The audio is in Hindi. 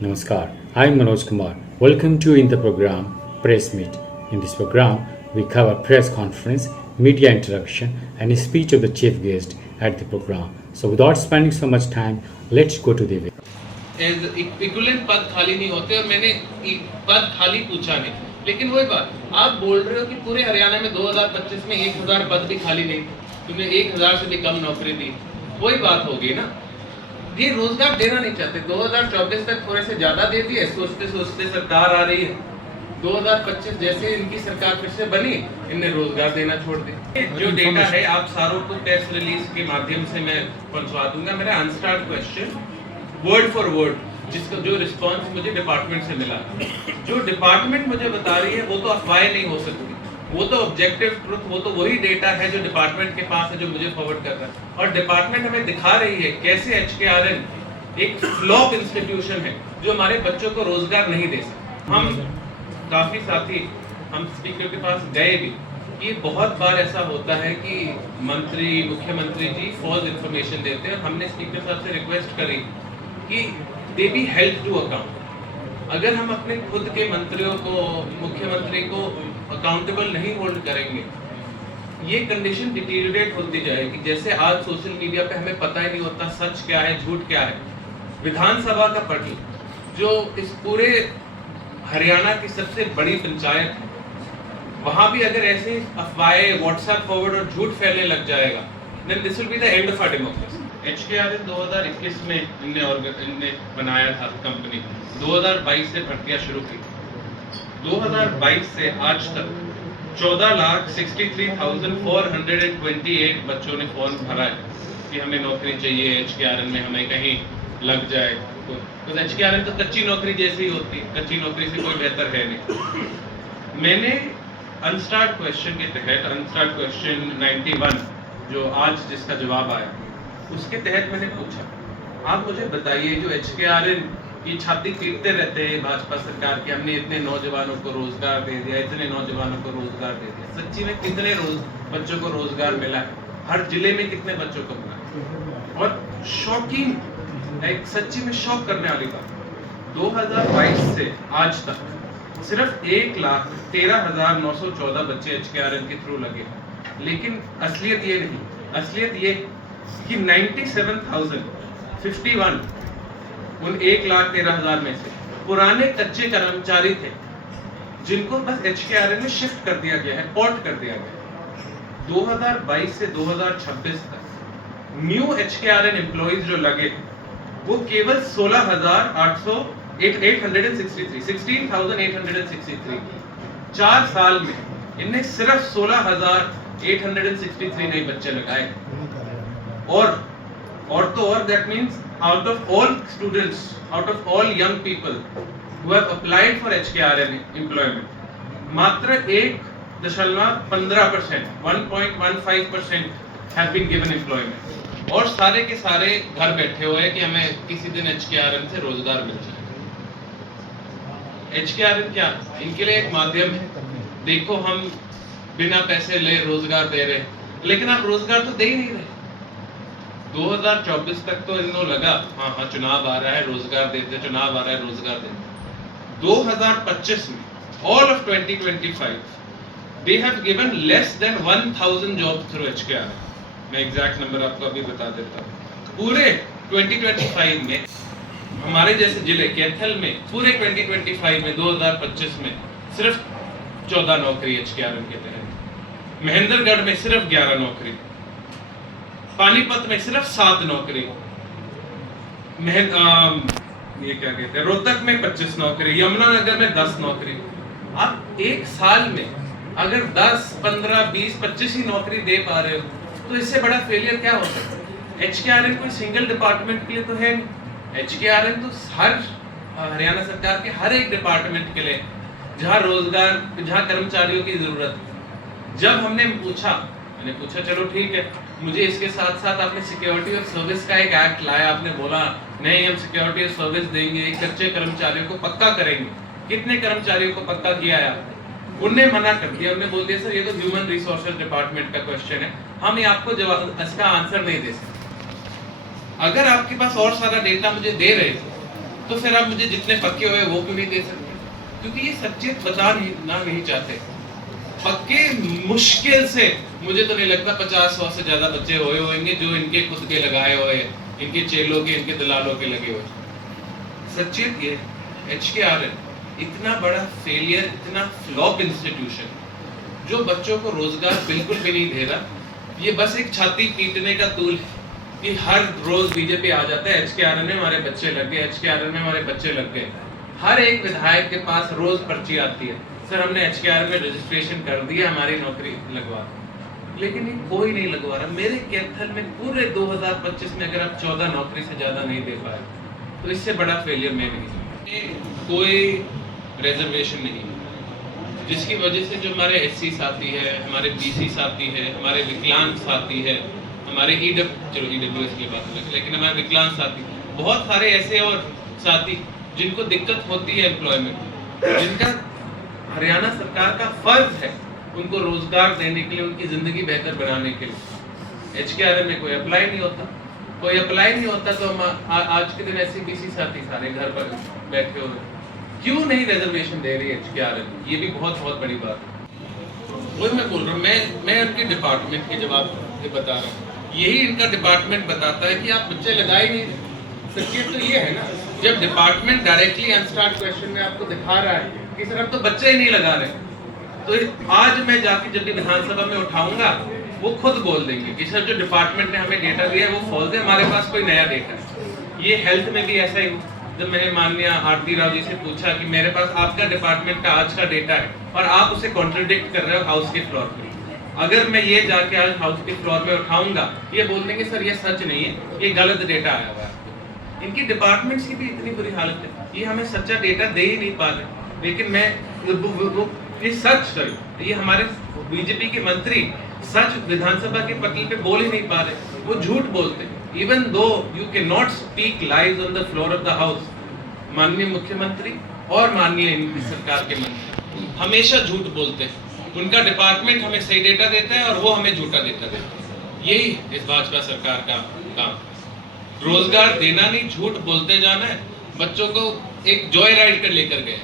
Namaskar, I am Manoj Kumar. Welcome to in the program Press Meet. In this program, we cover press conference, media interaction, and a speech of the chief guest at the program. So, without spending so much time, let's go to the video. Equivalent पद खाली नहीं होते और मैंने पद खाली पूछा नहीं, लेकिन वही बात आप बोल रहे हो कि पूरे हरियाणा में 2025 में 1000 पद भी खाली नहीं, तुमने 1000 से भी कम नौकरी दी, वही बात होगी ना। ये रोजगार देना नहीं चाहते, 2024 तक थोड़े से ज्यादा दे दिए, सोचते सोचते सरकार आ रही है, 2025 जैसे इनकी सरकार फिर से बनी, इनने रोजगार देना छोड़ दिया। जो डेटा है आप सारों को प्रेस रिलीज के माध्यम से मैं पहुंचवा दूंगा। मेरा unstarred question word for word, जिसका जो रिस्पांस मुझे डिपार्टमेंट से मिला, जो डिपार्टमेंट मुझे बता रही है वो तो अफवाहें नहीं हो सकती, वो तो ऑब्जेक्टिव ट्रुथ, वो तो वही डेटा है जो डिपार्टमेंट के पास है, जो मुझे फॉरवर्ड कर रहा है। और डिपार्टमेंट हमें दिखा रही है कैसे HKRN एक फ्लॉप इंस्टीट्यूशन है जो हमारे बच्चों को रोजगार नहीं दे सकता। हम काफी साथी हम स्पीकर के पास गए भी कि बहुत बार ऐसा होता है कि मंत्री मुख्यमंत्री जी फॉल्स इंफॉर्मेशन देते हैं। हमने स्पीकर साहब से रिक्वेस्ट करी कि they be held to account. अगर हम अपने खुद के मंत्रियों को, मुख्यमंत्री को अकाउंटेबल नहीं होल्ड करेंगे, ये कंडीशन डिटीरियरेट होती जाएगी। जैसे आज सोशल मीडिया पे हमें पता ही नहीं होता सच क्या है झूठ क्या है। विधानसभा का पटल जो इस पूरे हरियाणा की सबसे बड़ी पंचायत है, वहां भी अगर ऐसे अफवाहें व्हाट्सएप फॉरवर्ड और झूठ फैलने लग जाएगा, then this will be the end of our democracy. HKRN 2021 में इनने बनाया था कंपनी, 2022 से भर्तियां शुरू की। 2022 से आज तक 14,63,428 बच्चों ने फॉर्म भरा है कि हमें नौकरी चाहिए HKRN में, हमें कहीं लग जाए। तो HKRN तो कच्ची नौकरी जैसी ही होती, कच्ची नौकरी से कोई बेहतर है नहीं। मैंने अनस्टार्ट क्वेश्चन के तहत, अनस्टार्ट क्वेश्चन 91 जो आज जिसका जवाब आया, उसके तहत मैंने पूछा आप मुझे बताइए जो HKRN की छाती पीटते रहते हैं भाजपा सरकार की, हमने इतने नौजवानों को रोजगार दे दिया, इतने नौजवानों को रोजगार दे दिया, सच्ची में कितने बच्चों को रोजगार मिला है, हर जिले में कितने बच्चों को मिला है। और शॉकिंग, एक सच्ची में शॉक करने वाली बात, 2022 से आज तक सिर्फ 1,13,914 बच्चे HKRN के थ्रू लगे। लेकिन असलियत ये नहीं, असलियत ये कि 97,051 उन 1,13,000 में से पुराने कच्चे कर्मचारी थे जिनको बस HKRN में शिफ्ट कर दिया गया है, पोर्ट कर दिया गया है। 2022 से 2026 तक न्यू HKRN एम्प्लॉइज जो लगे वो केवल 16,863 4 साल में इनने सिर्फ 16,863 नए बच्चे लगाए। और तो और that means out of all students, out of all young people who have applied for HKRN employment, मात्र 1.15%, 1.15% have been given employment, और सारे के सारे घर बैठे हुए हैं कि हमें किसी दिन HKRN से रोजगार मिल जाए। HKRN क्या इनके लिए एक माध्यम है। देखो हम बिना पैसे ले रोजगार दे रहे हैं, लेकिन आप रोजगार तो दे ही नहीं रहे। 2024 तक तो इन्हों लगा हाँ चुनाव आ रहा है रोजगार देते, चुनाव आ रहा है रोजगार देते। 2025 में all of 2025 they have given less than 1,000 jobs through HKRN। मैं एग्जैक्ट नंबर आपको अभी बता देता हूँ। पूरे 2025 में हमारे जैसे जिले कैथल में पूरे 2025 में 2025 में सिर्फ 14 नौकरी HKRN के तहत, महेंद्रगढ़ में सिर्फ 11 नौकरी, पानीपत में सिर्फ 7 नौकरी, ये क्या कहते हैं रोहतक में 25 नौकरी, यमुनानगर में 10 नौकरी। आप एक साल में अगर 10, 15, 20, 25 ही नौकरी दे पा रहे हो तो इससे बड़ा फेलियर क्या हो सकता है। HKRN कोई सिंगल डिपार्टमेंट के लिए तो है नहीं, HKRN तो हर हरियाणा सरकार के हर एक डिपार्टमेंट के लिए जहाँ रोजगार, जहाँ कर्मचारियों की जरूरत। जब हमने पूछा, मैंने पूछा चलो ठीक है, मुझे इसके साथ साथ आपने सिक्योरिटी और सर्विस का एक एक्ट लाया, आपने बोला नहीं हम सिक्योरिटी और सर्विस देंगे, एक कच्चे कर्मचारियों को पक्का करेंगे। कितने कर्मचारियों को पक्का किया है आपने? उनने मना कर दिया, उन्होंने बोल दिया सर ये तो ह्यूमन रिसोर्सेज डिपार्टमेंट का क्वेश्चन है, हम ये आपको जवाब इसका आंसर नहीं दे सकते। अगर आपके पास और सारा डेटा मुझे दे रहे थे तो फिर आप मुझे जितने पक्के हुए वो क्यों नहीं दे सकते? क्योंकि ये सच्चेत बता नहीं चाहते। पक्के मुश्किल से मुझे तो नहीं लगता 50-100 से ज्यादा बच्चे हुए होंगे जो इनके खुद के लगाए हुए, इनके चेलों के, इनके दलालों के लगे हुए। सच्चेत ये HKRN इतना बड़ा फेलियर, इतना फ्लॉप इंस्टीट्यूशन जो बच्चों को रोजगार बिल्कुल भी नहीं दे रहा, ये बस एक छाती पीटने का तूल है कि हर रोज बीजेपी आ जाता है HKRN में हमारे बच्चे लग गए, HKRN में हमारे बच्चे लग गए। हर एक विधायक के पास रोज पर्ची आती है, सर हमने HKRN में रजिस्ट्रेशन कर दिया, हमारी नौकरी लगवा दो। लेकिन ये कोई नहीं लगवा रहा। मेरे कैथल में पूरे 2025 में अगर आप 14 नौकरी से ज्यादा नहीं दे पाए तो इससे बड़ा फेलियर मैं नहीं। कोई रिजर्वेशन नहीं, जिसकी वजह से जो हमारे SC साथी है, हमारे BC साथी है, हमारे विकलांग साथी है, हमारे EWS की बात है, लेकिन हमारे विकलांग साथी, बहुत सारे ऐसे और साथी जिनको दिक्कत होती है एम्प्लॉयमेंट, जिनका हरियाणा सरकार का फर्ज है उनको रोजगार देने के लिए, उनकी जिंदगी बेहतर बनाने के लिए। HKRN में कोई अप्लाई नहीं होता, तो हम आज के दिन SC BC साथी सारे घर पर बैठे हुए। क्यों नहीं रिजर्वेशन दे रही है HKRN? ये भी बहुत बड़ी बात है। वही मैं बोल रहा हूँ, मैं उनके डिपार्टमेंट के जवाब से बता रहा हूँ। यही इनका डिपार्टमेंट बताता है कि आप बच्चे लगा ही नहीं। सच्चाई तो ये है ना, जब डिपार्टमेंट डायरेक्टली अनस्टार्ट क्वेश्चन में आपको दिखा रहा है कि सर अब तो बच्चे ही नहीं लगा रहे, तो आज मैं जाके जब भी विधानसभा में उठाऊंगा वो खुद बोल देंगे कि सर जो डिपार्टमेंट ने हमें डेटा दिया है वो फॉल्स है, हमारे पास कोई नया डेटा है। ये हेल्थ में भी ऐसा ही, जब मैंने माननीय आरती राव जी से पूछा कि मेरे पास आपका डिपार्टमेंट का आज का डेटा है और आप उसे कॉन्ट्रडिक्ट कर रहे हो हाउस के फ्लोर पर, अगर मैं ये जाके आज हाउस के फ्लोर में उठाऊंगा ये बोल देंगे सर ये सच नहीं है, ये गलत डेटा आया हुआ है। इनकी डिपार्टमेंट्स की भी इतनी बुरी हालत है, ये हमें सच्चा डेटा दे ही नहीं पा रहे। लेकिन मैं ये सच सर, ये हमारे बीजेपी के मंत्री सच विधानसभा के पटल पे बोल ही नहीं पा रहे, वो झूठ बोलते हैं। Even though you can not speak lies on the floor of the house, माननीय मुख्यमंत्री और माननीय इनकी सरकार के मंत्री हमेशा झूठ बोलते हैं। उनका डिपार्टमेंट हमें सही डेटा देता है और वो हमें झूठा डेटा देता है। यही इस भाजपा सरकार का काम, रोजगार देना नहीं, झूठ बोलते जाना है। बच्चों को एक जॉय राइड कर लेकर गए